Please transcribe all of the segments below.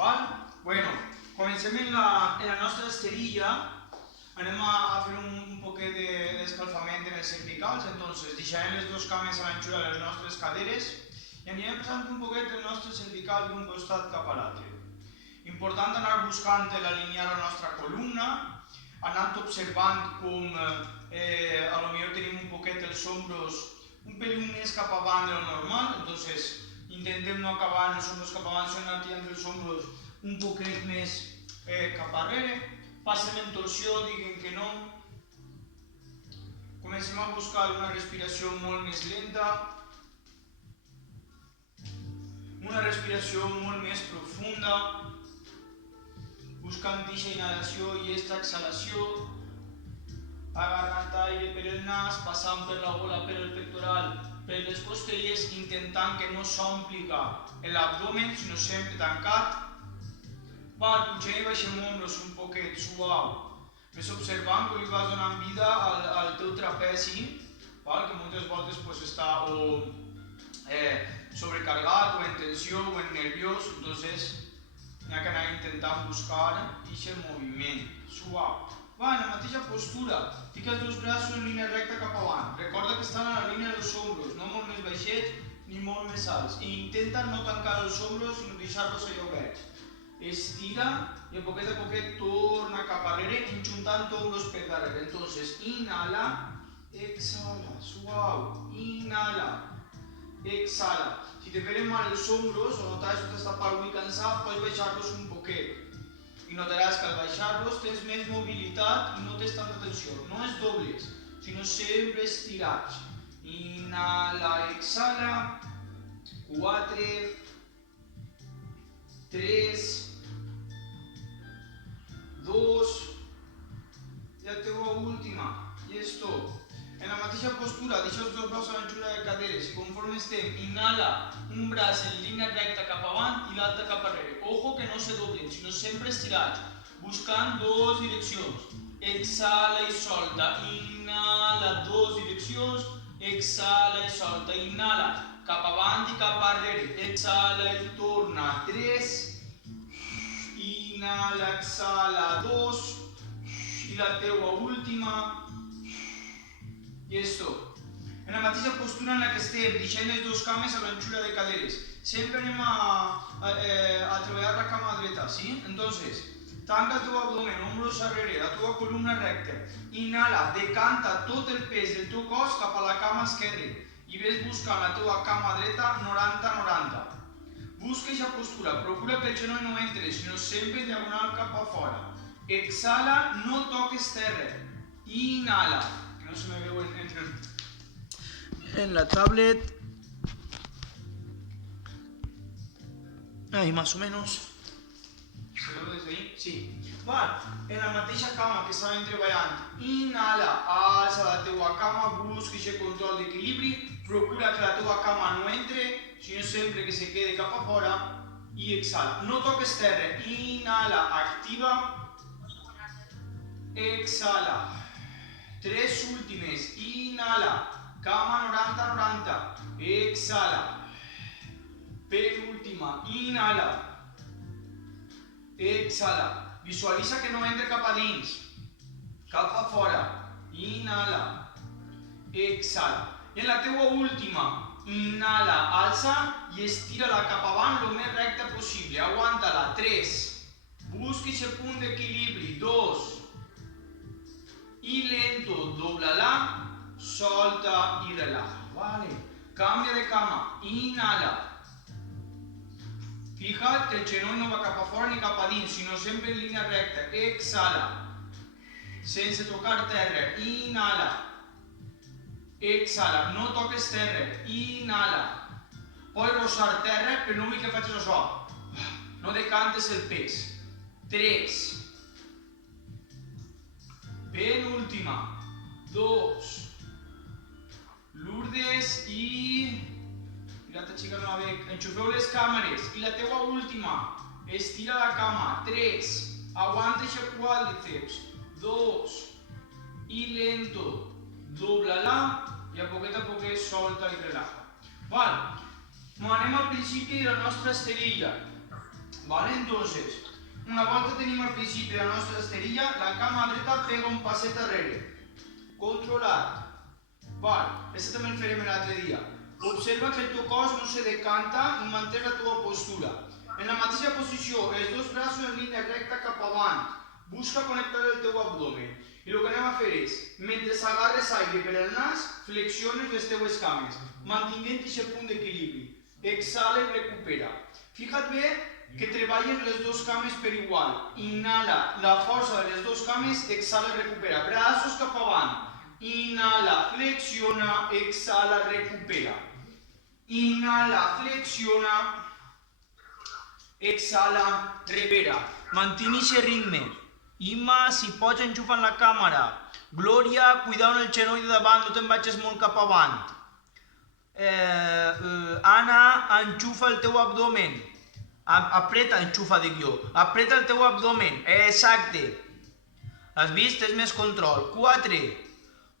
Val? Bueno, comencem en la nostra esterilla. Anem a fer un poquet d'escalfament en els cervicals. Entonces, deixarem les dues cames a l'anxura de les nostres caderes i anirem passant un poquet el nostre cervical d'un costat cap a l'altre. Important anar buscant l'alinear la nostra columna, anant observant com potser tenim un poquet els ombros un pelín més cap avant de lo normal. Entonces, intentem no acabar els ombros cap avant, sinó anar tirant els ombros un poquet més cap darrere. Passem en torsió, diguem que no. Comencem a buscar una respiració molt més lenta, una respiració molt més profunda, buscant aquesta inhalació i aquesta exhalació, agarrant aire per el nas, passant per la gola, per el pectoral, per les costelles, intentant que no s'ompli l'abdomen, sinó sempre tancat. Pugem i baixem ombros un poquet suau. Ves observant com li vas donant vida al teu trapezi, que moltes voltes està sobrecarregat o en tensió o en nerviós. Entonces, n'hi ha que anar intentant buscar aquest moviment suau. En la mateixa postura, fica els dos braços en línia recta cap avant. Recorda que estan a la línia dels ombros, no molt més baixets ni molt més alts. I intenta no tancar els ombros, sinó deixar-los allà oberts. Estira i a poquet torna cap darrere, enjuntant ombros per darrere. Entonces, inhala, exhala, suau, inhala, exhala. Si te venen mal els ombros o notas que estàs muy cansat, pots baixar-los un poquet. I notaràs que al baixar-los tens més mobilitat i no tens tanta tensió. No es dobles, sinó sempre estirats. Inhala, exhala, 4, 3, 2, i la teva última, i és tot. En la mateixa postura, deixa els dos braços a l'anxura de caderes i conforme estem, inhala un braç en línia recta cap avant i l'altre cap darrere. Ojo que no se doblen, sinó sempre estirats, buscant dues direccions. Exhala i solta, inhala, dues direccions, exhala i solta, inhala, cap avant i cap darrere, exhala i torna, 3, inhala, exhala, 2, i la teua última, i és tot. En la mateixa postura en la que estem, deixem les dues cames a l'anxura de caderes. Sempre anem a treballar la cama dreta, ¿sí? Entonces, tanca el teu abdomen, hombros darrere, la teva columna recta. Inhala, decanta tot el pes del teu cos cap a la cama esquerra i ves buscant la teva cama dreta 90-90. Busca aquesta postura, procura que el genoll no entre, sinó sempre diagonal cap a fora. Exhala, no toques terra. Inhala, que no se me veu en la tablet. Ahí, más o menos. ¿Se veu des d'ahí? Sí. En la mateixa cama que estàvem treballant, inhala, alça la teua cama, busca aquest control d'equilibri, procura que la teua cama no entre, sinó sempre que se quede cap a fora, i exhala. No toques terra, inhala, activa, exhala. 3 últimes, inhala, cama 90-90, exhala. Penúltima, inhala, exhala. Visualitza que no entre cap a dins, cap a fora, inhala, exhala. I en la teua última, inhala, alça i estira-la cap avant el més recta possible. Aguanta-la, 3. Busca aquest punt d'equilibri, 2. I lento, dobla-la, solta i relaja. Canvia de cama, inhala. Fija't que el genoll no va cap a fora ni cap a dins, sinó sempre en línia recta. Exhala. Sense tocar terra, inhala. Exhala, no toques terra, inhala. Pots rossar terra, però no vull que facis això. No decantes el pes. 3. Penúltima. 2. Lourdes i l'altra xica no la veig. Enxufeu les càmeres. I la teua última. Estira la cama. 3. Aguanta aquest quàdriceps. 2. I lento. Dobla-la i a poquet solta i relaja. Anem al principi de la nostra esterilla. Vale? Entonces, una volta tenim al principi la nostra esterilla, la cama dreta pega un passet arrere. Controlat. Val, això també el farem l'altre dia. Observa que el teu cos no se decanta i manté la teva postura. En la mateixa posició, els dos braços en línia recta cap avant. Busca connectar el teu abdomen. I el que anem a fer és, mentre agarres aire per el nas, flexiones les teues cames, mantinguent aquest punt d'equilibri. Exhala i recupera. Fija't bé que treballes les dues cames per igual. Inhala la força de les dues cames, exhala i recupera. Braços cap avant. Inhala, flexiona, exhala, recupera. Inhala, flexiona, exhala, recupera. Mantén aquest ritme. Imma, si pots, enxufa en la càmera. Glòria, cuidao en el genoll de davant, no te'n vagis molt cap avant. Anna, enxufa el teu abdomen. Apreta, enxufa, dic jo. Apreta el teu abdomen. Exacte. Has vist? És més control. 4.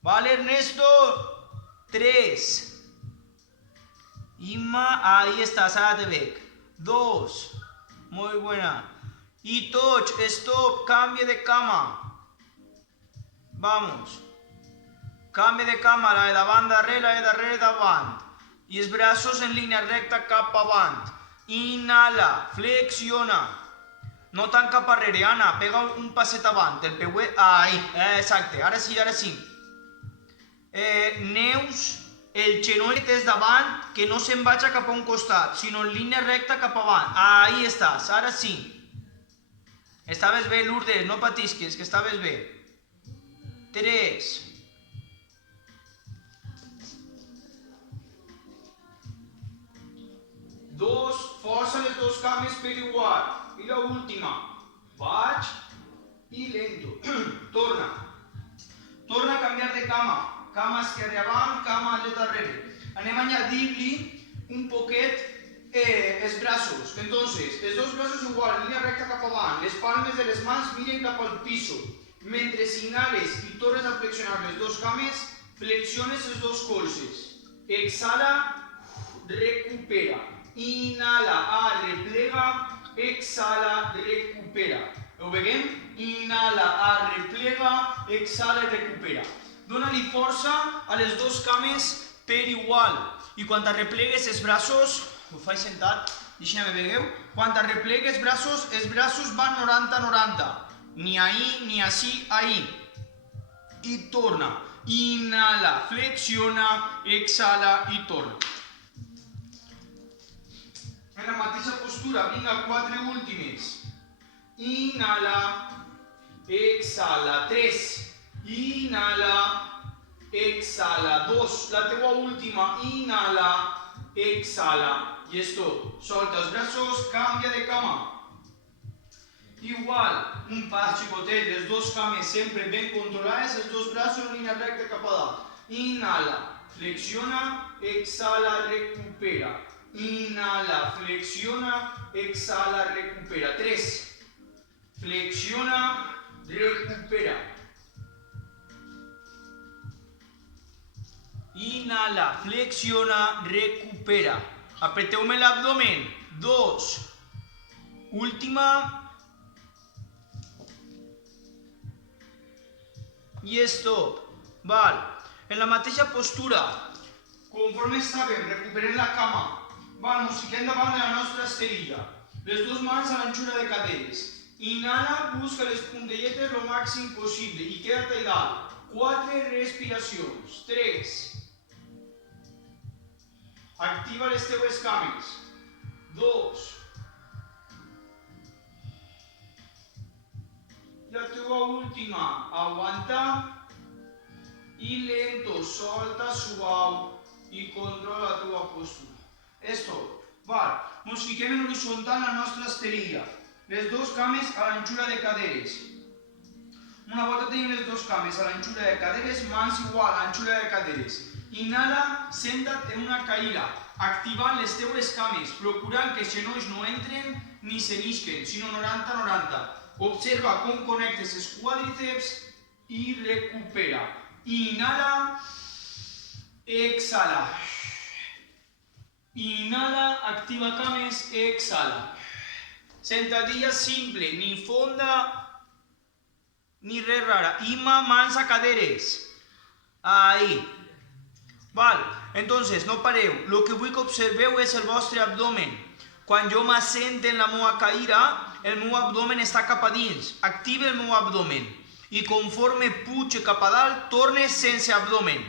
Vale, Ernesto. 3. Imma, ahí estás, ahora te veig. 2. Muy buena. Y tots, stop, cambie de cama. Vamos. Cambie de cama, la de davant darrere, la de darrere davant. I els braços en línia recta cap avant. Inhala, flexiona. No tant cap arrere, Anna, pega un passet avant, el peu, ahí, exacte, ara sí, ara sí. Neus, el genoll és davant, que no se'n vagi cap a un costat, sinó en línia recta cap avant. Ahí estàs, ara sí. Estaves bé, Lourdes, no patisques, que estaves bé. 3. 2. Força les dues cames per igual. I l'última. Vaig i lento. Torna. Torna a canviar de cama. Cama esquerra avant, cama dreta darrere. Anem a añadir-li un poquet els braços. Entonces, els dos braços igual, en línia recta cap avant. Les palmes de les mans miren cap al piso. Mentre inhales i tornes a flexionar les dues cames, flexiones els dos colzes. Exhala, recupera. Inhala, replega, exhala, recupera. Ho veiem? Inhala, replega, exhala i recupera. Dóna-li força a les dues cames per igual. I quan replegues els braços, ho faig sentat, deixa'm que veieu, quan replegues els braços van 90-90. Ni ahí, ni així, ahí. I torna. Inhala, flexiona, exhala i torna. En la mateixa postura, vinga, 4 últimes. Inhala, exhala, 3. Inhala, exhala, 2. La teua última, inhala, exhala. I esto, solta els braços, canvia de cama. Igual, un pas xicotet, les dues cames sempre ben controlades, els dos braços en línia recta cap a dalt. Inhala, flexiona, exhala, recupera. Inhala, flexiona, exhala, recupera. 3. Flexiona, recupera. Inhala, flexiona, recupera. Apreteu-me l'abdomen. 2. Última. I stop. Val. En la mateixa postura, conforme estàvem, recuperem la cama. Val, ens fiquem davant de la nostra esterilla. Les dues mans a l'anxura de caderes. Inhala, busca les puntelletes lo màxim possible i queda't a dalt. 4 respiracions. 3. Activa les teues cames. 2. La teua última, aguanta i lento, solta, suau i controla la teua postura. Esto, val, ens fiquem en horitzontal la nostra esterilla, les dues cames a l'anxura de caderes. Una volta tenim les dues cames a l'anxura de caderes, mans igual a l'anxura de caderes. Inhala, senta't en una caïra, activant les teues cames, procurant que els genolls no entren ni se n'isquen, sinó 90-90. Observa com connectes els quàdriceps i recupera. Inhala, exhala. Inhala, activa cames, exhala. Sentadilla simple, ni fonda ni res rara. Ima, mans a caderes. Ahí. Val, entonces no pareu. Lo que vull que observeu és el vostre abdomen. Quan jo m'assent en la meva caïra, el meu abdomen està cap a dins. Active el meu abdomen. I conforme puge cap a dalt, torne sense abdomen.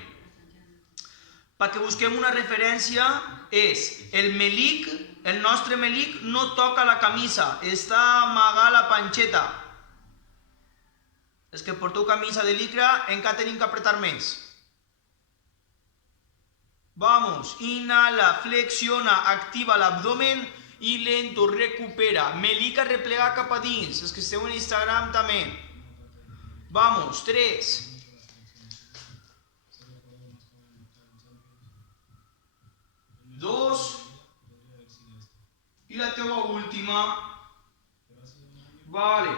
Perquè busquem una referència, és el melic, el nostre melic no toca la camisa, està amagat la panxeta. Els que porteu camisa de licra encara tenim que apretar més. Vamos, inhala, flexiona, activa l'abdomen i lento, recupera. Melic a replegar cap a dins, els que esteu en Instagram també. Vamos, 3. Dos. I la teua última. Vale,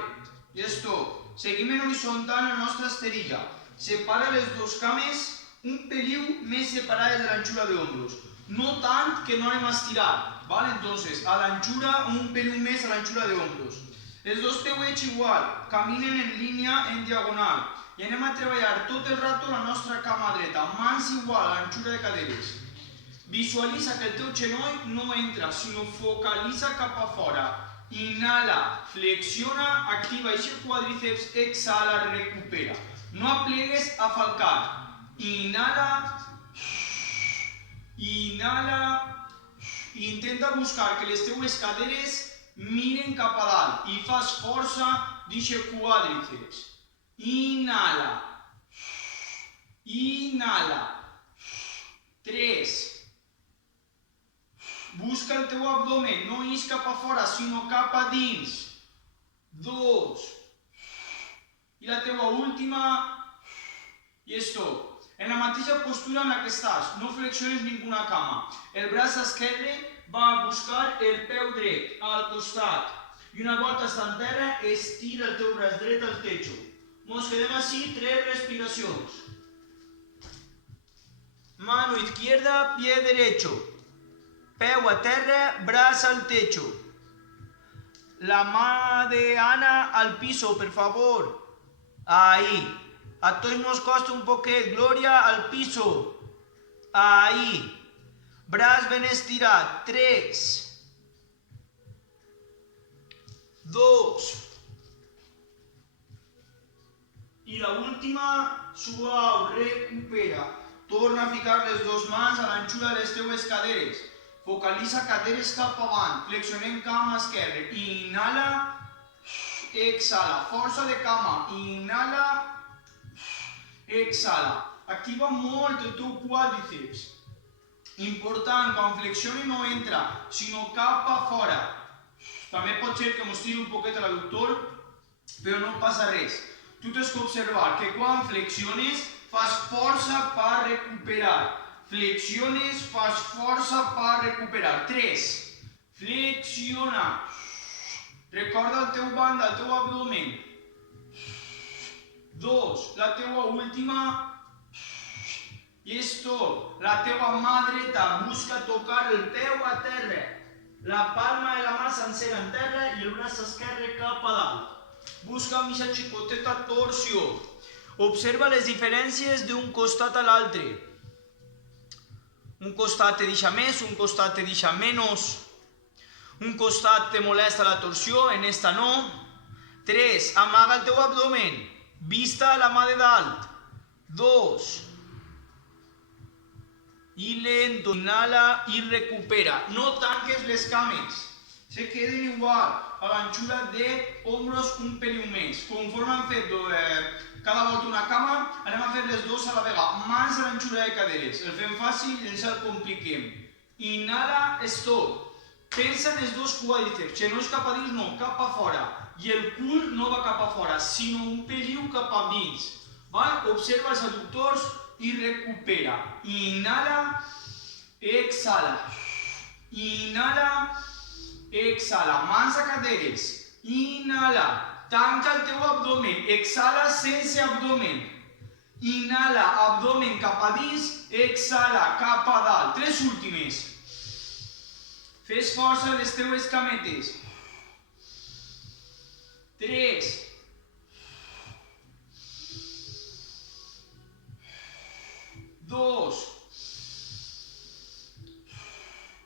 i esto. Seguim en horitzontal en la nostra esterilla. Separa les dos cames un peliu més separades de l'anchura de hombros. No tant que no anem a estirar. Vale, entonces, a l'anchura, un peliu més a l'anchura de hombros. Els dos peuets igual, caminen en línia en diagonal. I anem a treballar tot el rato la nostra cama dreta. Mans igual a l'anchura de caderes. Visualitza que el teu genoll no entra, sinó focalitza cap a fora. Inhala, flexiona, activa aquest quadríceps, exhala, recupera. No aplegues a falcar. Inhala, inhala, intenta buscar que les teues caderes miren cap a dalt i fas força d'aquest quadríceps. Inhala, inhala, 3. Busca el teu abdomen, no és cap a fora, sinó cap a dins. 2. I la teua última. I esto. En la mateixa postura en la que estàs, no flexiones ninguna cama. El braç esquerre va a buscar el peu dret al costat. I una volta està en terra, estira el teu braç dret al techo. Nos quedem així 3 respiracions. Mano izquierda, pie derecho. Peu a terra, braç al techo. La mà de Ana al piso, per favor. Ahí. A todos nos costa un poquet. Gloria al piso. Ahí. Braç ben estirat. 3. 2. I la última, suau, recupera. Torna a ficar les dues mans a l'anchura de les teues caderes. Focalitza caderes cap avant. Flexionem cama esquerra. Inhala. Exhala. Força de cama. Inhala. Exhala. Activa molt el teu quadríceps. Important, quan flexioni no entra, sinó cap a fora. També pot ser que m'estiri un poquet a l'adductor, però no passa res. Tu tens que observar que quan flexiones fas força per recuperar. Flexiones, fas força per recuperar. 3. Flexiona. Recorda el teu banda, el teu abdomen. 2. La teua última. I esto, la teua mà dreta busca tocar el peu a terra. La palma de la mà sencera en terra i el braç esquerre cap a dalt. Busca aquesta xicoteta torsió. Observa les diferències d'un costat a l'altre. Un costat te deixa més, un costat te deixa menys. Un costat te molesta la torsió, en esta no. 3. Amaga el teu abdomen. Vista a la mà de dalt. 2. I lento, inhala i recupera. No tanques les cames. Se queden igual, a l'anchura de hombros un peliu més. Conforme hem fet cada volta una cama, anem a fer les dues a la vegada. Mans a l'anchura de caderes. El fem fàcil i ens el compliquem. Inhala, stop. Pensa en els dos quadríceps. Genolls cap a dins, no, cap a fora. I el cul no va cap a fora, sinó un peliu cap a dins. Observa els adductors i recupera. Inhala, exhala. Inhala, exhala. Mans a caderes. Inhala. Tanca el teu abdomen. Exhala sense abdomen. Inhala, abdomen cap a dins. Exhala, cap a dalt. 3 últimes. Fes força les teues cametes. 3, 2,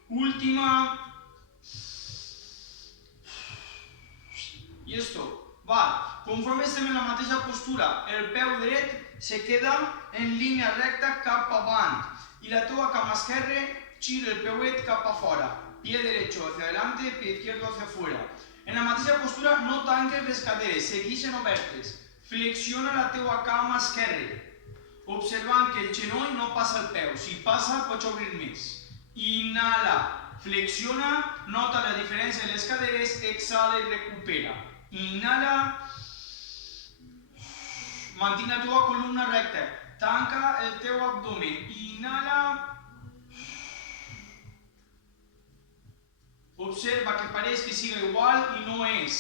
última, i esto. Va, conforme estem en la mateixa postura, el peu dret se queda en línia recta cap avant i la teua cama esquerra gira el peuet cap a fora. Pie derecho hacia adelante, pie izquierdo hacia afuera. En la mateixa postura no tanques les caderes, segueixen obertes. Flexiona la teua cama esquerra, observant que el genoll no passa el peu. Si passa, pots obrir més. Inhala, flexiona, nota la diferència en les caderes, exhala i recupera. Inhala, mantén la teva columna recta, tanca el teu abdomen, inhala, observa que pareix que siga igual i no és.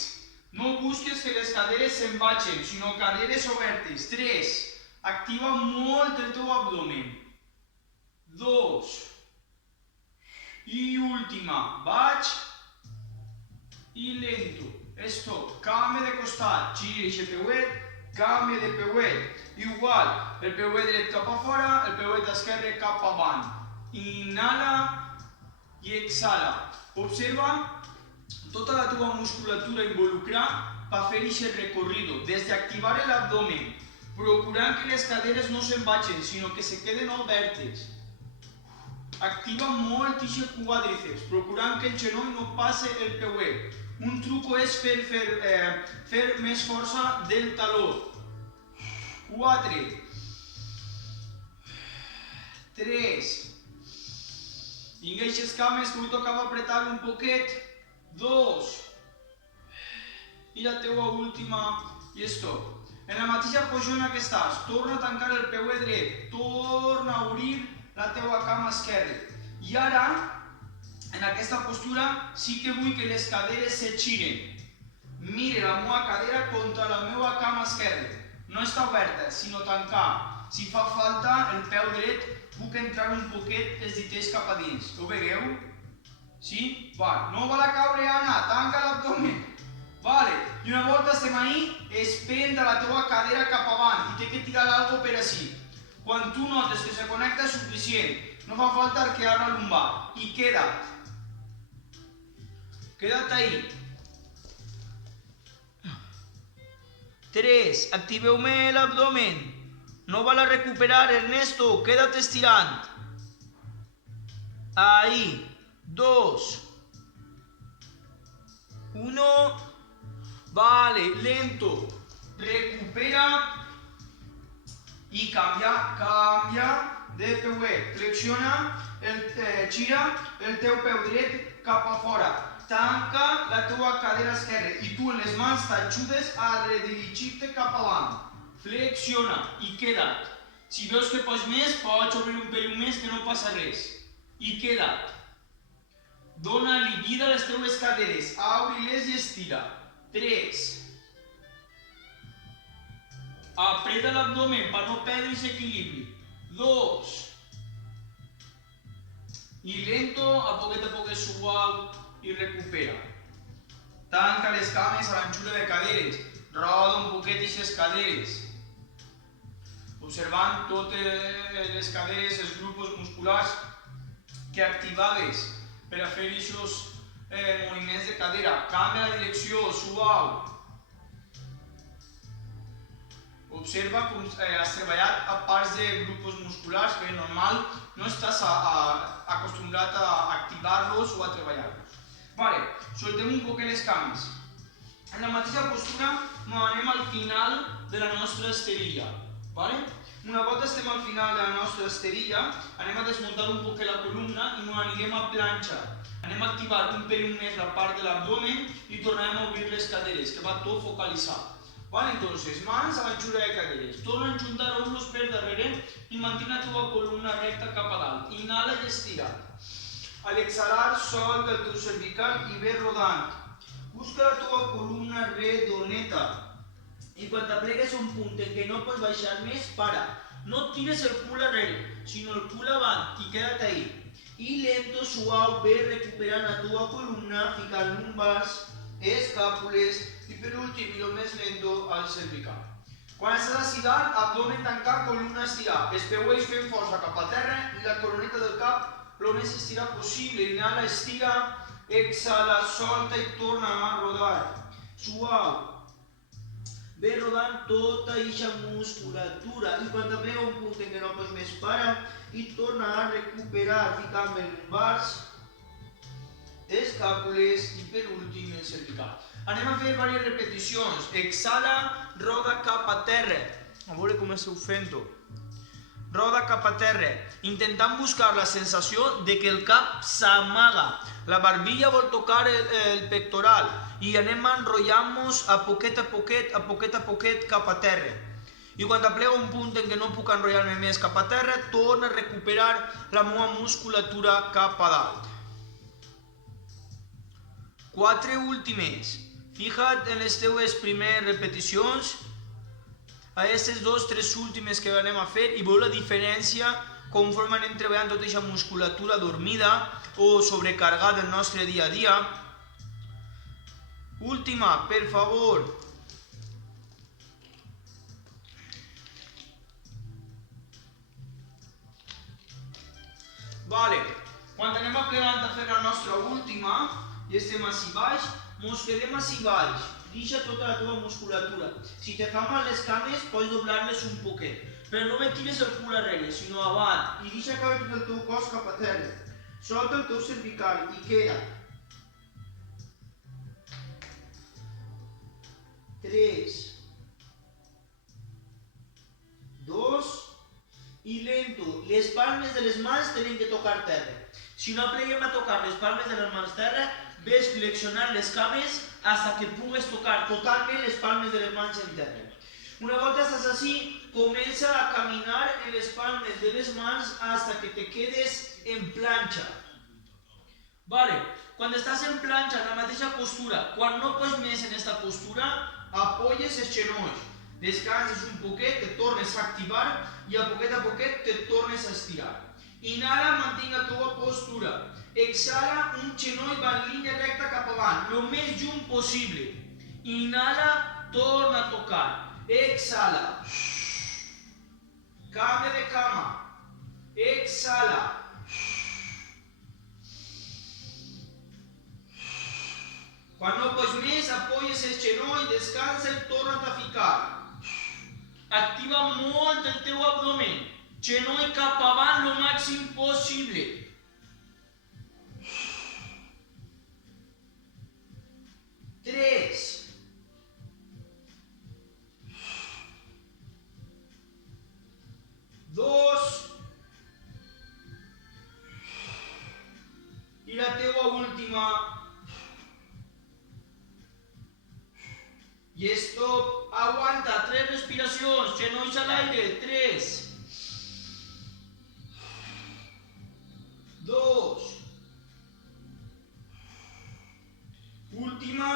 No busques que les caderes se'n vagin, sinó caderes obertes. 3, activa molt el teu abdomen. 2, i última, vaig i lento. Esto, canvi de costat, gira aquest peuet, canvi de peuet. Igual, el peuet dret cap a fora, el peuet esquerre cap avant. Inhala i exhala. Observa tota la teva musculatura involucrada per fer aquest recorrido, des d'activar l'abdomen, procurant que les caderes no se'n vagin, sinó que se queden obertes. Activa molt aquest quadríceps, procurant que el genoll no passi el peuet. Un truco és fer més força del taló. 4, 3, vinga aquestes cames que avui tocava apretar un poquet. 2, i la teua última, i stop. En la mateixa posició en què estàs, torna a tancar el peuet dret, torna a obrir la teua cama esquerra. I ara, en aquesta postura, sí que vull que les caderes se giren. Mire la meva cadera contra la meva cama esquerra. No està oberta, sinó tancar. Si fa falta, el peu dret, puc entrar un poquet els diters cap a dins. Ho veieu? Sí? Va, no val a caure, Anna, tanca l'abdomen. Vale, i una volta estem ahí, espenta la teua cadera cap avant i té que tirar algo per així. Quan tu notes que se connecta és suficient, no fa falta arquear la lumbar. I queda't. Queda't ahí. 3, activeu-me l'abdomen. No val a recuperar, Ernesto, queda't estirant. Ahí. 2, 1, vale, lento. Recupera i canvia de peuet. Flexiona, gira el teu peu dret cap a fora. Tanca la teua cadera esquerra i tu en les mans t'ajudes a redirigir-te cap avant. Flexiona i queda't. Si veus que pots més, pots obrir un pelín més que no passa res. I queda't. Dóna-li vida a les teues caderes, obri-les i estira. 3. Apreta l'abdomen per no perdre aquest equilibri. 2. I lento, a poc suau i recupera. Tanca les cames a l'anxura de caderes. Roda un poquet aquestes caderes. Observant totes les caderes, els grups musculars que activaves per a fer aquests moviments de cadera. Canvia la direcció, suau. Observa com has treballat a parts de grups musculars que normal no estàs acostumbrat a activar-los o a treballar-los. Vale, soltem un poc les cames. En la mateixa postura anem al final de la nostra esterilla. Una volta estem al final de la nostra esterilla, anem a desmuntar un poc la columna i ens anirem a planxa. Anem a activar un pelín més la part de l'abdomen i tornarem a obrir les caderes, que va tot focalitzat. Entonces, mans a l'anxura de caderes. Torna a enjuntar hombros per darrere i mantén la teva columna recta cap a dalt. Inhala i estira. A l'exhalar, solta el teu cervical i ve rodant. Busca la teva columna redoneta. I quan t'aplegues un punt en què no pots baixar més, para. No tires el cul arrere, sinó el cul avant i queda't ahí. I lento, suau, ve recuperant la teva columna, ficant un braç escàpules i per últim i el més lento al cervical. Quan estàs estirat, abdomen tancat, columna estirat. Els peu fent força cap a terra i la coroneta del cap el més estirat possible. Inhala, estira, exhala, solta i torna a rodar. Suau. Ve rodant tota aquesta musculatura i quan t'aplega un punt en què no pots més, para i torna a recuperar ficant els lumbars, escàpules i per últim el cervical. Anem a fer diverses repeticions. Exhala, roda cap a terra. A veure com esteu fent-ho. Roda cap a terra, intentant buscar la sensació de que el cap s'amaga. La barbilla vol tocar el pectoral i anem enrotllant-nos a poquet a poquet cap a terra. I quan t'aplega un punt en què no puc enrotllar-me més cap a terra, torna a recuperar la meva musculatura cap a dalt. 4 últimes. Fija't en les teves primeres repeticions, a aquestes 2-3 últimes que anem a fer i veu la diferència conforme anem treballant tota aquesta musculatura dormida o sobrecargada del nostre dia a dia. Última, per favor. Vale, quan anem aplegant a fer la nostra última i estem ací baix, ens quedem ací baix. Deixa tota la teva musculatura. Si te fa mal les cames, pots doblar-les un poquet. Però no me tires el cul arrere, sinó avant. I deixa caure tot el teu cos cap a terra. Solta el teu cervical i queda. 3, 2 i lento. Les palmes de les mans tenen que tocar terra. Si no apleguem a tocar les palmes de les mans terra, ves flexionar les cames hasta que pugues tocar totalment les palmes de les mans en terra. Una volta estàs així, comença a caminar en les palmes de les mans hasta que te quedes en planxa. Vale, quan estàs en planxa, en la mateixa postura, quan no pots més en aquesta postura, apoyes els genolls, descanses un poquet, te tornes a activar i a poquet te tornes a estirar. Inhala, mantinc la teva postura. Exhala, un genoll va en línia recta cap avant, el més junt possible. Inhala, torna a tocar. Exhala. Canvia de cama. Exhala. Quan no pots més, apoyes el genoll, descansa i torna't a ficar. Activa molt el teu abdomen. Genoll cap avant el màxim possible. 3, 2 i la teva última. I stop. Aguanta. 3 respiracions. Genolls a l'aire. 3, 2. Última.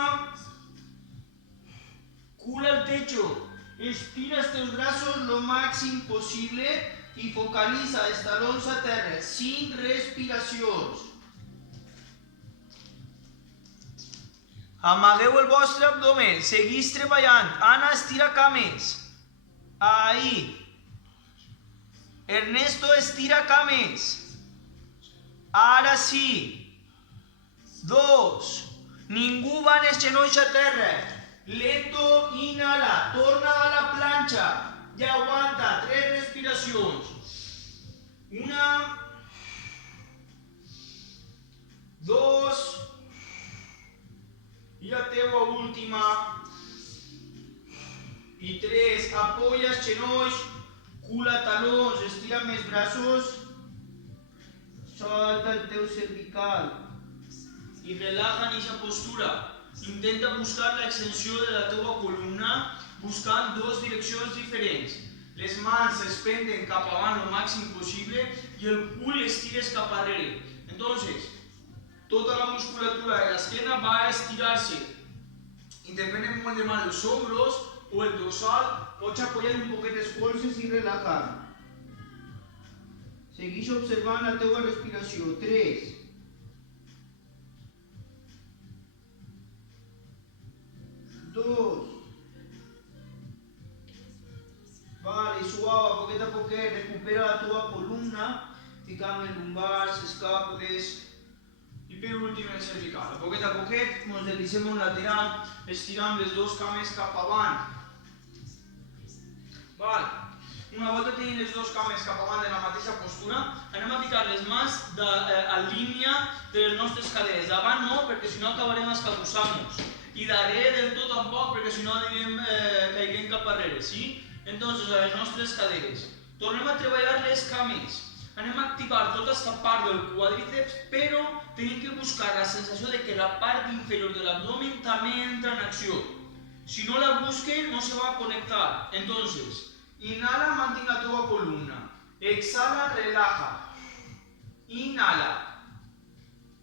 Cul al techo. Estira els teus braços lo màxim possible i focalitza els talons a terra. 5 respiracions. Amagueu el vostre abdomen. Seguís treballant. Ana, estira cames. Ahí. Ernesto, estira cames. Ara sí. 2. Ningú va en els genolls a terra. Lento, inhala. Torna a la planxa. I aguanta. 3 respiracions. 1, 2 i la teva última. I 3. Apoya els genolls. Cul a talons. Estira més braços. Solta el teu cervical. I relaja en aquesta postura. Intenta buscar l'extensió de la teva columna buscant 2 direccions diferents. Les mans es prenden cap avant el màxim possible i el cul estires cap arrere. Entonces, tota la musculatura de l'esquena va a estirarse. Y depende molt de mal els hombros o el dorsal, pots apoyar un poquet els colzes i relajar. Segueix observant la teva respiració. 3, tonificant les lumbars, escàpules i per últim el cervical. A poquet ens deslizem un lateral, estirant les dues cames cap avant. Una volta tenim les dues cames cap avant en la mateixa postura, anem a ficar les mans en línia de les nostres caderes. Davant no, perquè si no acabarem escabussant-nos. I darrere del tot tampoc, perquè si no caiguem cap arrere, sí? Entonces, a les nostres caderes. Tornem a treballar les cames. Anem a activar tota aquesta part del quadríceps, però tenim que buscar la sensació de que la part inferior de l'abdomen també entra en acció. Si no la busquen, no se va a conectar. Entonces, inhala, mantén la teva columna. Exhala, relaja. Inhala.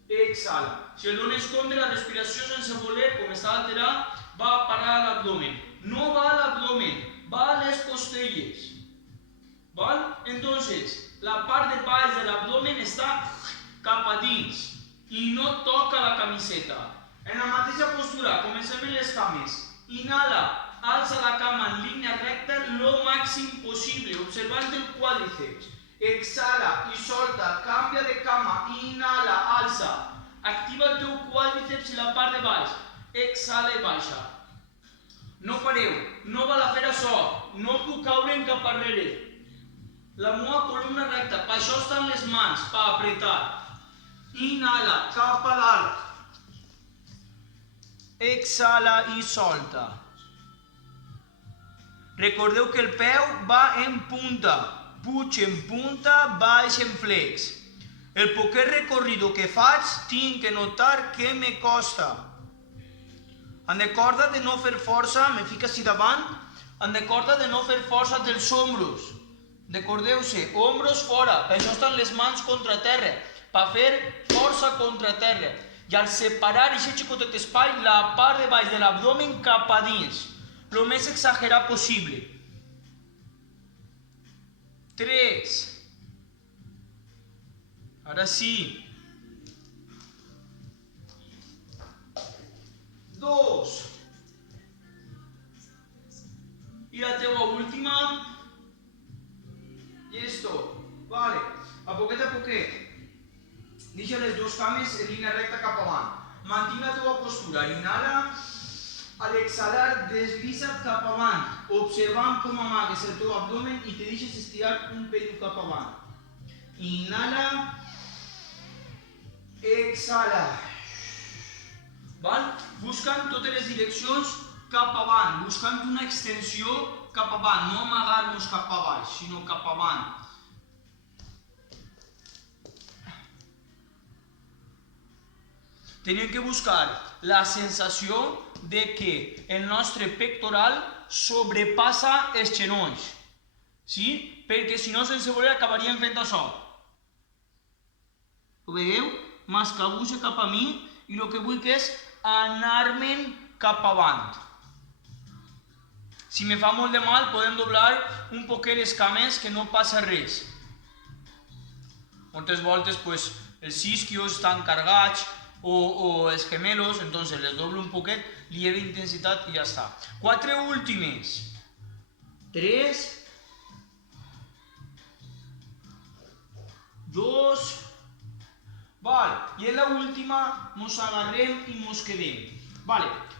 Exhala. Si el dones compte, la respiració sense voler, com està alterada, va a parar a l'abdomen. No va a l'abdomen, va a les costelles. Entonces, la part de baix de l'abdomen està cap a dins i no toca la camiseta. En la mateixa postura, comencem amb les cames. Inhala, alça la cama en línia recta lo màxim possible, observant el quadríceps. Exhala i solta, canvia de cama, inhala, alça. Activa el teu quadríceps i la part de baix. Exhala i baixa. No pareu, no val a fer això, no puc caure cap arrere. La meva columna recta, per això estan les mans, per apretar. Inhala, cap a dalt. Exhala i solta. Recordeu que el peu va en punta, puig en punta, baix en flex. El poquet recorrido que faig, tinc que notar que me costa. En recorda de no fer força, me fico així davant, en recorda de no fer força dels ombros. Recordeu-se, ombros fora, per això estan les mans contra terra, per fer força contra terra. I al separar aquest xicotet espai, la part de baix de l'abdomen cap a dins, el més exagerat possible. 3. Ara sí. 2. I la teva última. I esto. Vale. A poquet. Deixa les dues cames en línia recta cap avant. Mantinc la teva postura. Inhala. Al exhalar, desliza't cap avant, observant com amagues el teu abdomen i te deixes estirar un pello cap avant. Inhala. Exhala. Buscant totes les direccions cap avant, buscant una extensió cap avant, no amagar-nos cap a baix, sinó cap avant. Tenim que buscar la sensació de que el nostre pectoral sobrepassa els genolls. Sí? Perquè si no, sense voler, acabaríem fent això. Ho veieu? M'escabussa cap a mi i el que vull és anar-me'n cap avant. Si me fa molt de mal, podem doblar un poquet les cames, que no passa res. Moltes voltes els isquios estan cargats o els gemelos, entonces les doblo un poquet, lleve intensitat i ja està. 4 últimes. 3. 2. I en l'última ens agarrem i ens quedem.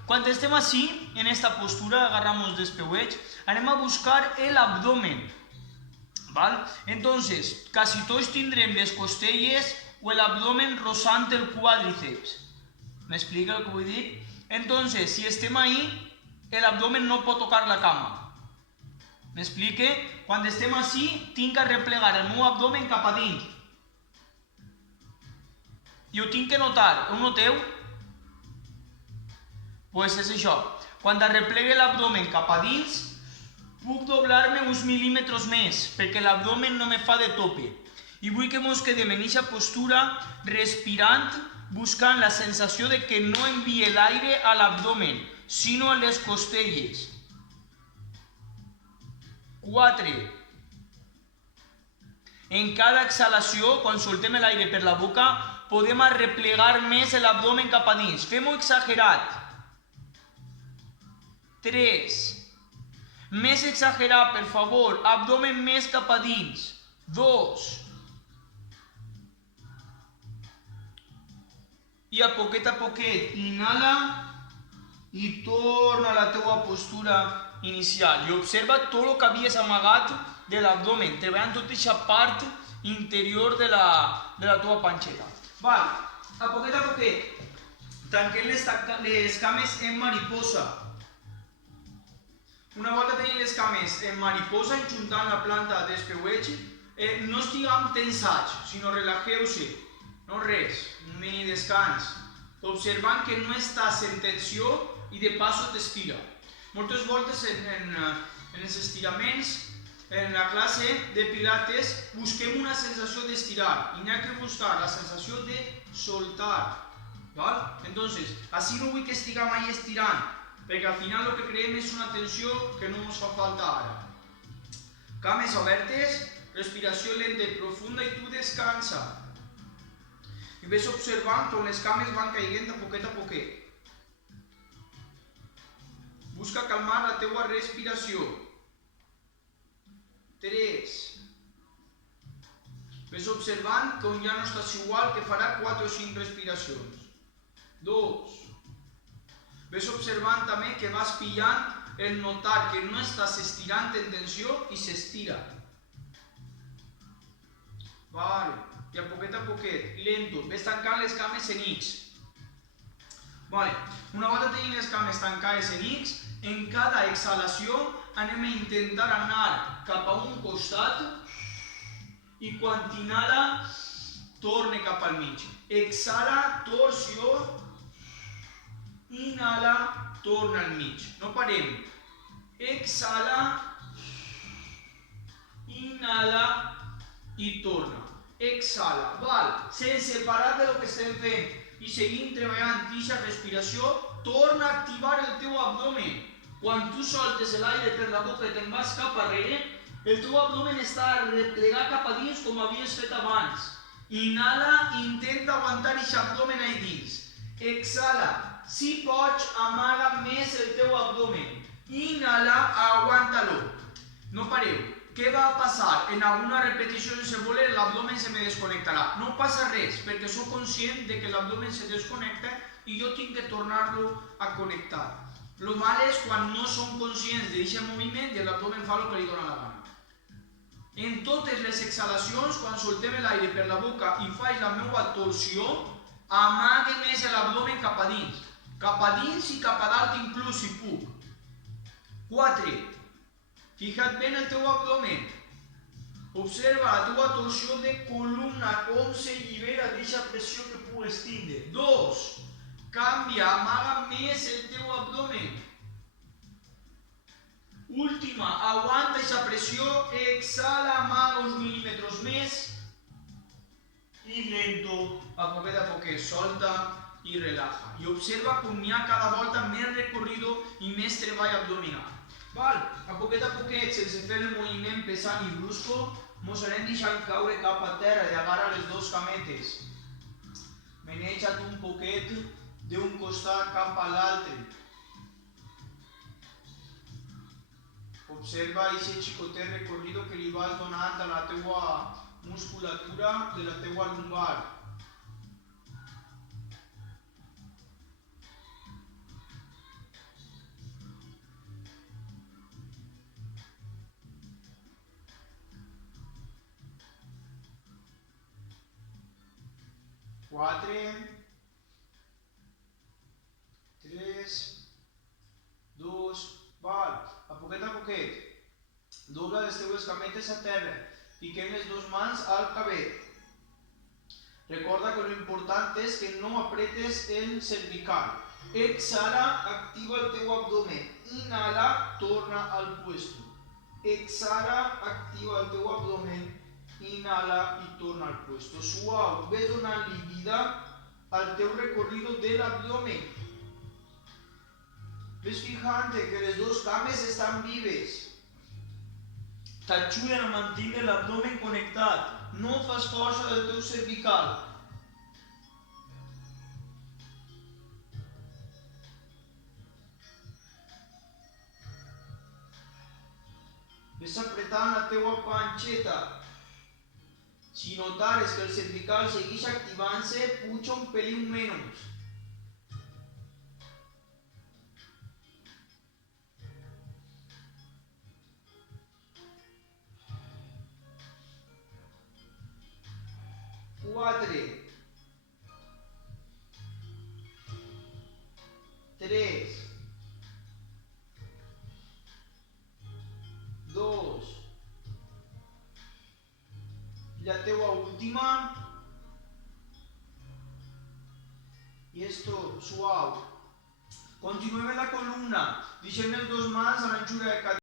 Quan estem així, en esta postura, agarramos dels peuets, anem a buscar l'abdomen. Entonces, casi tots tindrem les costelles o l'abdomen rozant el quadríceps. ¿M'explica el que vull dir? Entonces, si estem ahí, l'abdomen no pot tocar la cama. ¿M'explique? Quan estem així, tinc que replegar el meu abdomen cap a dins. I ho tinc que notar. Ho noteu? Doncs és això. Quan replegue l'abdomen cap a dins, puc doblar-me uns mil·límetres més, perquè l'abdomen no me fa de tope. I vull que ens quedem en aquesta postura, respirant, buscant la sensació de que no envie l'aire a l'abdomen, sinó a les costelles. 4. En cada exhalació, quan soltem l'aire per la boca, podem replegar més l'abdomen cap a dins. Fem-ho exagerat. 3. Més exagerat, per favor. Abdomen més cap a dins. 2. i a poquet inhala i torna a la teua postura inicial. I observa tot el que havies amagat de l'abdomen, treballant tota aquesta part interior de la teua panxeta. Val, a poquet, tanquem les cames en mariposa. Una volta tenim les cames en mariposa, enjuntant la planta dels peuets, no estiguem tensats, sinó relaxeu-se, no res, un mini descans, observant que no estàs en tensió i de passo t'estira. Moltes voltes en els estiraments, en la classe de pilates, busquem una sensació d'estirar i n'hi ha que buscar la sensació de soltar. Entonces, així no vull que estiguem ahí estirant, perquè al final el que creem és una tensió que no ens fa falta ara. Cames obertes, respiració lenta i profunda i tu descansa. I ves observant com les cames van caient a poquet. Busca calmar la teua respiració. 3. Ves observant com ja no estàs igual, que farà 4 o 5 respiracions. 2. Ves observant també que vas pillant el notar que no estàs estirant en tensió i s'estira. Vale. I a poquet, lento. Ves tancant les cames en X. Vale. Una volta tenim les cames tancades en X, en cada exhalació anem a intentar anar cap a un costat i quan inhala, torna cap al mig. Exhala, torsió, inhala, torna al mig. No parem. Exhala, inhala i torna. Exhala, val? Sense parar de lo que estem fent i seguim treballant aquesta respiració, torna a activar el teu abdomen. Quan tu soltes l'aire per la boca i te'n vas cap arrere, el teu abdomen està replegat cap a dins com havies fet abans. Inhala, intenta aguantar aquest abdomen ahí dins. Exhala, si pots, amaga més el teu abdomen. Inhala, aguanta-lo. No pareu. Què va passar? En alguna repetició sense voler l'abdomen se me desconnectarà. No passa res, perquè soc conscient de que l'abdomen se desconnecta i jo tinc que tornar-lo a connectar. Lo mal és quan no som conscients d'aquest moviment i l'abdomen fa el que li dóna la gana. En totes les exhalacions, quan soltem l'aire per la boca i faig la meva torsió, amague més l'abdomen cap a dins. Cap a dins i cap a dalt inclús si puc. 4. Fija't bé en el teu abdomen. Observa la teua torsió de columna, com se llibera d'aquesta pressió que pugues tindre. 2. Canvia, amaga més el teu abdomen. Última, aguanta aquesta pressió, exhala, amaga uns mil·límetres més i lento, a poquet, solta i relaja. I observa com hi ha cada volta més recorrido i més treball abdominal. A poquet, sense fer el moviment pesant i brusco, mos anem deixant caure cap a terra i agarra les dues cametes. Meneja't un poquet d'un costat cap a l'altre. Observa aquest xicotet recorrido que li vas donant a la teua musculatura de la teua lumbar. 4, 3, 2, val, a poquet. Dobla les teues cametes a terra, fiquem les dues mans al cabell. Recorda que l'important és que no apretes el cervical. Exhala, activa el teu abdomen. Inhala, torna al puesto. Exhala, activa el teu abdomen. Inhala y torna al puesto. Suave, ves donant-li vida al teu recorrido de l'abdomen. Ves fijant-te que les dues cames estan vives. T'ajuden a mantenir l'abdomen connectat. No fas força del teu cervical. Ves apretant la teua panxeta. Si notares que el cervical segueix activant-se, puja un pelín menys. 4, 3, 2, la teua última, i esto suau. Continuem la columna, deixem les dues mans a l'anchura de cadira.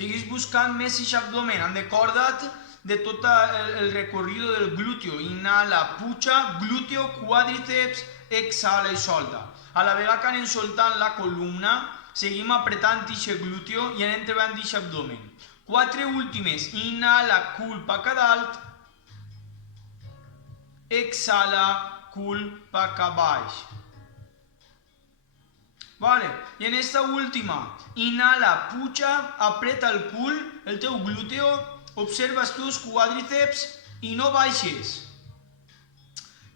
Siguis buscant més eix abdomen, han recordat de tot el recorrido del glúteo, inhala, puja, glúteo, quadríceps, exhala i solta. A la vegada que anem soltant la columna, seguim apretant eix glúteo i anem treballant eix abdomen. 4 últimes, inhala, cul pa cada alt, exhala, cul pa cada baix. Vale, y en esta última, inhala, puja, aprieta el cul, el teu glúteo, observa els teus quadríceps i no baixes.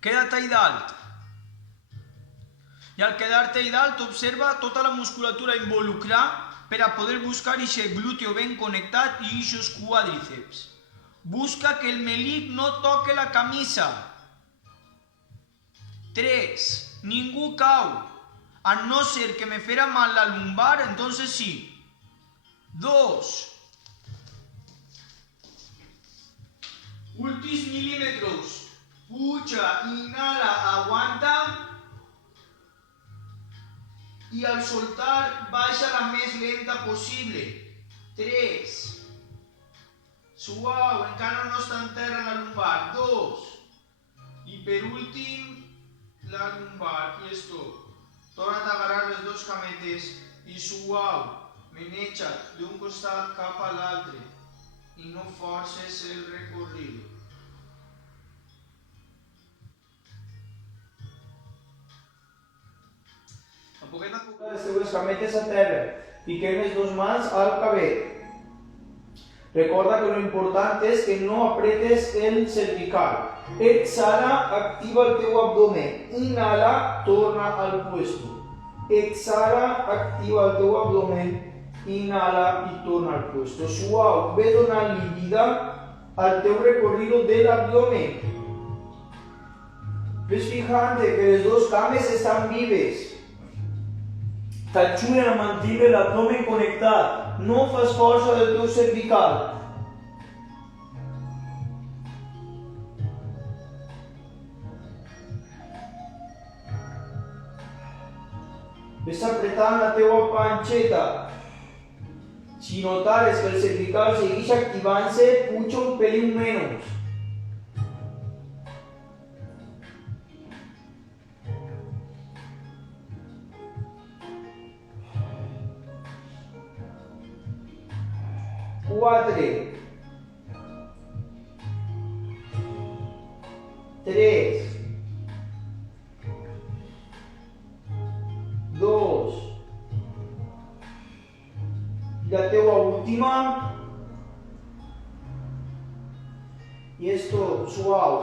Queda't ahí dalt. I al quedar-te ahí dalt, observa tota la musculatura involucrada per a poder buscar aquest glúteo ben connectat i aquests quadríceps. Busca que el melic no toque la camisa. 3. Ningú cau. A no ser que me fuera mal la lumbar, entonces sí. 2. Últimos milímetros. Puja, inhala, aguanta. Y al soltar, baixa la més lenta possible. 3. Suau, encara no està en terra la lumbar. 2. I per últim, la lumbar. I és tot. Torna't a agarrar les dues cametes i suau, maneja't d'un costat cap a l'altre i no forces el recorrido. A poquet a poquet les teues cametes a terra, fiquem les dues mans al cabell. Recorda que lo important és que no apretes el cervical. Exhala, activa el teu abdomen. Inhala, torna al puesto. Exhala, activa el teu abdomen. Inhala i torna al puesto. Suau, ve donant-li vida al teu recorrido de l'abdomen. Ves fijant-te que les dues cames estan vives. T'ajuden a mantenir l'abdomen connectat. No fas força del teu cervical. Ves apretant la teua panxeta. Si notares que el cervical segueix activant-se, puja un pelín menys. Quatre. 3. 2. La teua última. I esto suau.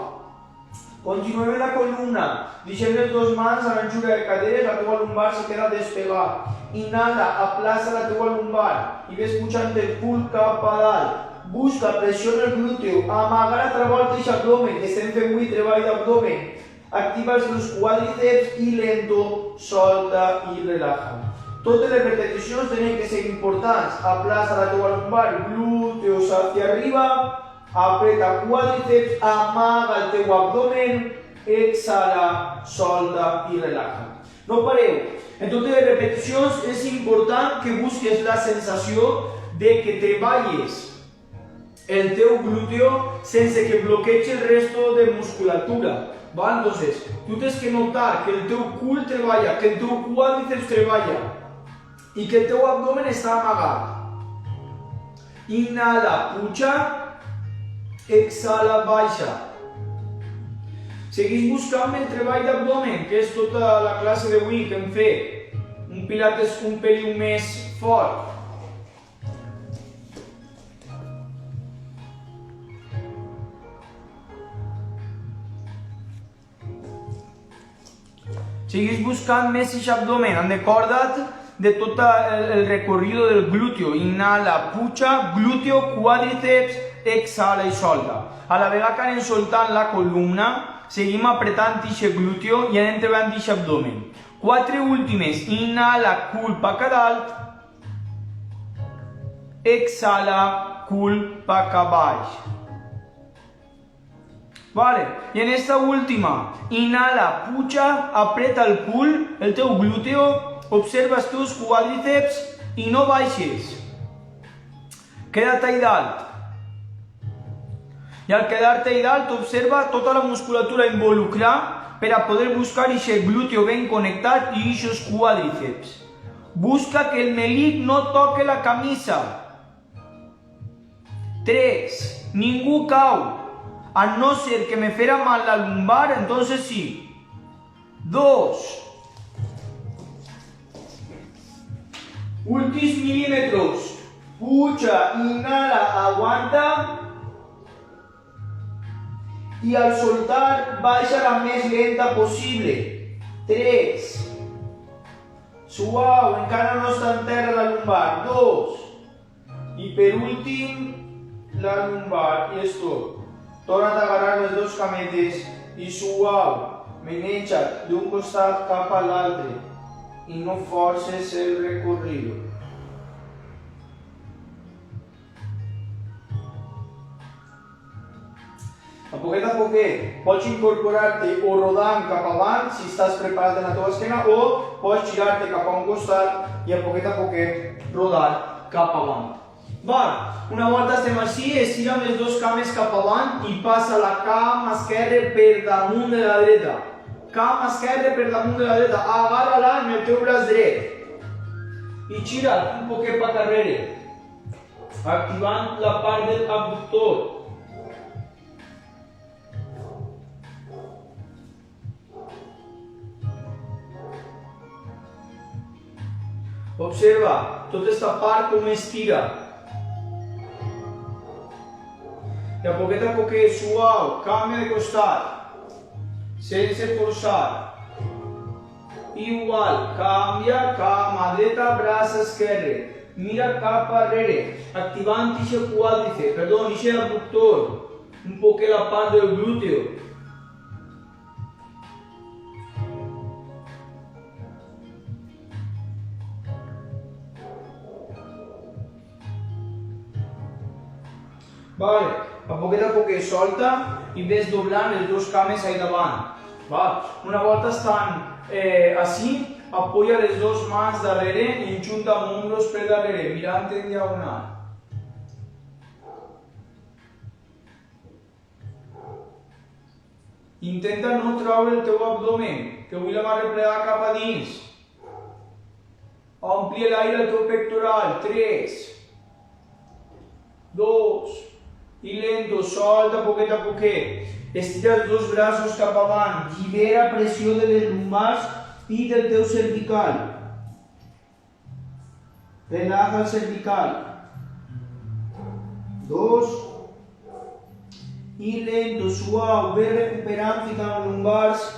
Continuem la columna. Deixem les dues mans a l'anchura de caderes, la teua lumbar se queda despegada. Inhala, aplaça la teua lumbar i ves pujant el cul cap a dalt. Busca, pressiona el glúteo, amaga altra volta aquest abdomen, estem fent avui treball d'abdomen. Activa els teus quadríceps i lento, solta i relaja. Totes les repeticions tenen que ser importants. Aplaça la teua lumbar, glúteos hacia arriba, apreta quadríceps, amaga el teu abdomen, exhala, solta i relaja. No pareu. En totes les repeticions és important que busques la sensació de que treballes el teu glúteo sense que bloquegi el resto de musculatura. Entonces, tú tienes que notar que el teu cul treballa, que el teu quadríceps treballa i que el teu abdomen està amagat. Inhala, puja, exhala, baixa. Seguís buscant el treball d'abdomen, que és tota la classe d'avui que hem fet. Un pilates un pelín més fort. Seguís buscant més aquest abdomen. Han recordat de todo el recorrido del glúteo. Inhala, puja, glúteo, quadríceps, exhala i solta. A la vegada que anem soltant la columna, seguim apretant aquest glúteo i anem treballant aquest abdomen. 4 últimes. Inhala, culpa cap dalt. Exhala, culpa cap baix. Vale, i en esta última, inhala, puja, apreta el cul, el teu glúteo, observa els teus quadríceps i no baixes. Queda't ahí dalt. I al quedar-te ahí dalt, observa tota la musculatura involucrada per a poder buscar aquest glúteo ben connectat i aquests quadríceps. Busca que el melic no toque la camisa. 3. Ningú cau. A no ser que me fuera mal la lumbar, entonces sí. 2. Últimos milímetros. Puja, inhala, aguanta. Y al soltar, baixa la más lenta posible. 3. Suau, encara no està en terra la lumbar. 2. I per últim, la lumbar. I és tot. Torna't a agarrar les dos cametes i suau, meneja't d'un costat cap a l'altre i no forces el recorrido. A poquet pots incorporar-te o rodant cap avant si estàs preparat en la teva esquena o pots girar-te cap a un costat i a poquet rodar cap avant. Va, una volta estem així, estira amb les dos cames cap avant i passa la cama esquerra per damunt de la dreta. Cama esquerra per damunt de la dreta. Agarra-la amb el teu braç dret. I gira't un poquet per darrere, activant la part del abductor. Observa tota aquesta part com estira. I a poquet, suau, canvia de costat, sense forçar. Igual, canvia, cama dreta, braç esquerre, mira cap arrere, activant aquest quàdriceps, aquest abductor, un poquet la part del glúteo. Vale. A poquet solta i ves doblant les dos cames ahí davant. Una volta estan així, apoya les dos mans darrere i enjunta amb hombros per darrere, mirant en diagonal. Intenta no treure el teu abdomen, que avui l'hem replegat cap a dins. Ompli l'aire al teu pectoral. 3, 2, i lento, solta a poquet. Estira els dos braços cap avant, llibera pressió de les lumbars i del teu cervical. Relaja el cervical. 2, i lento, suau, ve recuperant, ficant lumbars,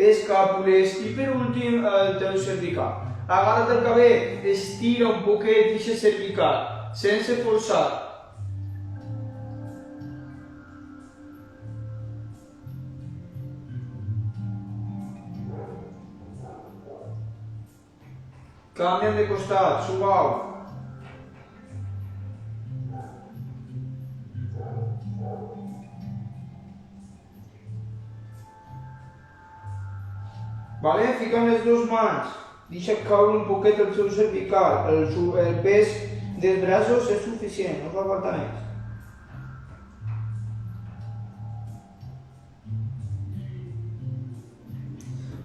escàpules i per últim el teu cervical. Agarra't el cabell, estira un poquet aquest cervical, sense forçar. Canviem de costat, suau. Vale? Fica'm les dues mans. Deixa caure un poquet el seu cervical. El pes dels braços és suficient, no fa falta més.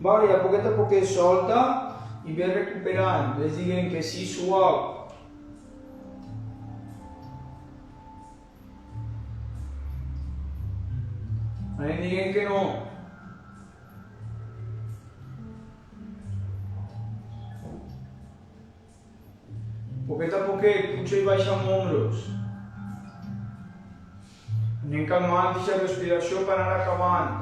Vale, a poquet solta. I ve recuperant, les diguem que sí, suau. Anem dient que no. Poquet a poquet, puja i baixa amb hombros. Anem calmant aquesta respiració per anar acabant.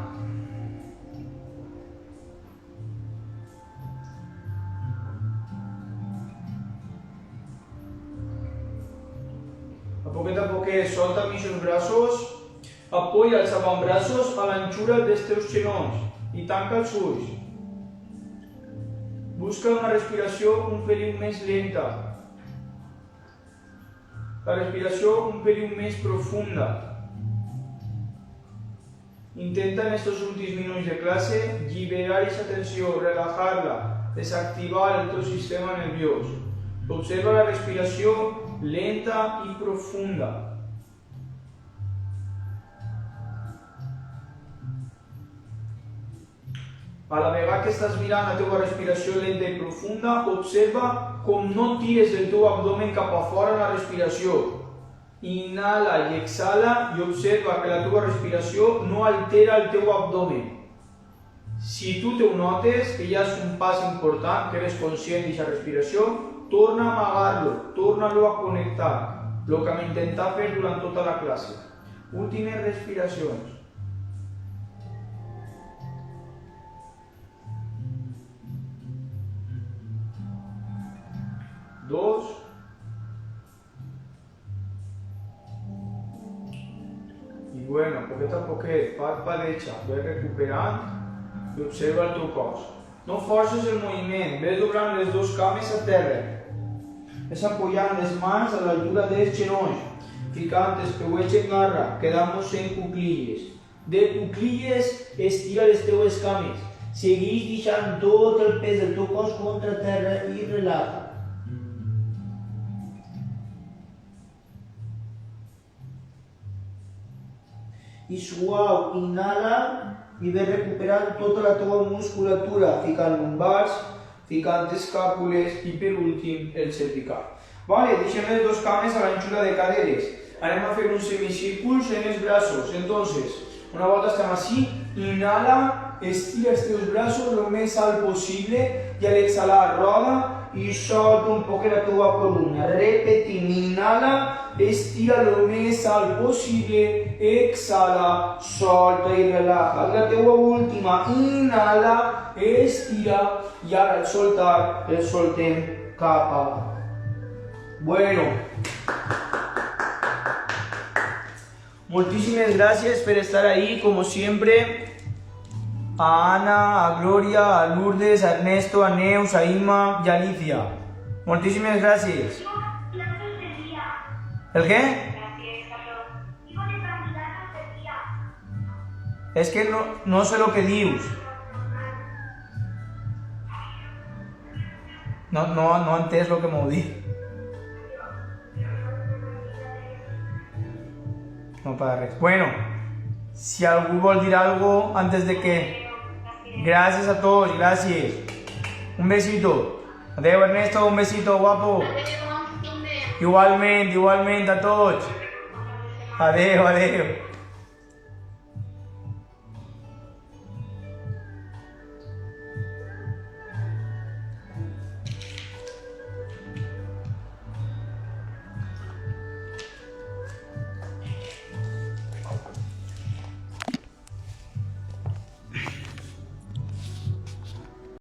poquet, solta mis els braços, apoya els avantbraços a l'anxura dels teus genolls i tanca els ulls. Busca una respiració un pelín més lenta, la respiració un pelín més profunda. Intenta en estos últims minuts de clase liberar esa tensió, relajar-la, desactivar el teu sistema nerviós. Observa la respiració lenta i profunda. A la vegada que estàs mirant la teva respiració lenta i profunda, observa com no tires el teu abdomen cap a fora en la respiració. Inhala i exhala i observa que la teva respiració no altera el teu abdomen. Si tu te ho notes, que ja és un pas important, que eres conscient d'aquesta respiració, torna a amagar-lo, torna-lo a connectar, el que hem intentat fer durant tota la classe. Últimes respiracions. Dos. I bueno, poquet a poquet, parpadeja, ve recuperant i observa el teu cos. No forces el moviment, ves doblant les dues cames a terra. Ves apoyant les mans a l'altura dels genolls, ficant els peuets en garra, quedant-nos en cuclilles. De cuclilles estira les teues cames, segueix deixant tot el pes del teu cos contra terra i relaxa. I suau, inhala i ve recuperant tota la teva musculatura, ficant lumbars, ficant escàpules i per últim el cervical. Vale, deixem les dues cames a l'anxura de caderes. Anem a fer uns semicírculs en els braços. Entonces, una volta estem així, inhala, estira els teus braços el més alt possible i al exhalar roda i solta un poc la teva columna. Repetim, inhala, estira lo més alt possible, exhala, solta i relaja. La teua última, inhala, estira i ara al soltar el soltem cap a baix. Bueno, muchísimas gracias por estar ahí, como siempre. A Ana, a Gloria, a Lourdes, a Ernesto, a Neus, a Ima y a Alicia. Muchísimas gracias. ¿El qué? Es que no sé lo que dius. No entès lo que m'ho dit. No para res. Bueno, si algú vol dir algo antes de que... Gracias a todos, gracias. Un besito. Adeu, Ernesto, un besito, guapo. Igualmente a todos. Adeu.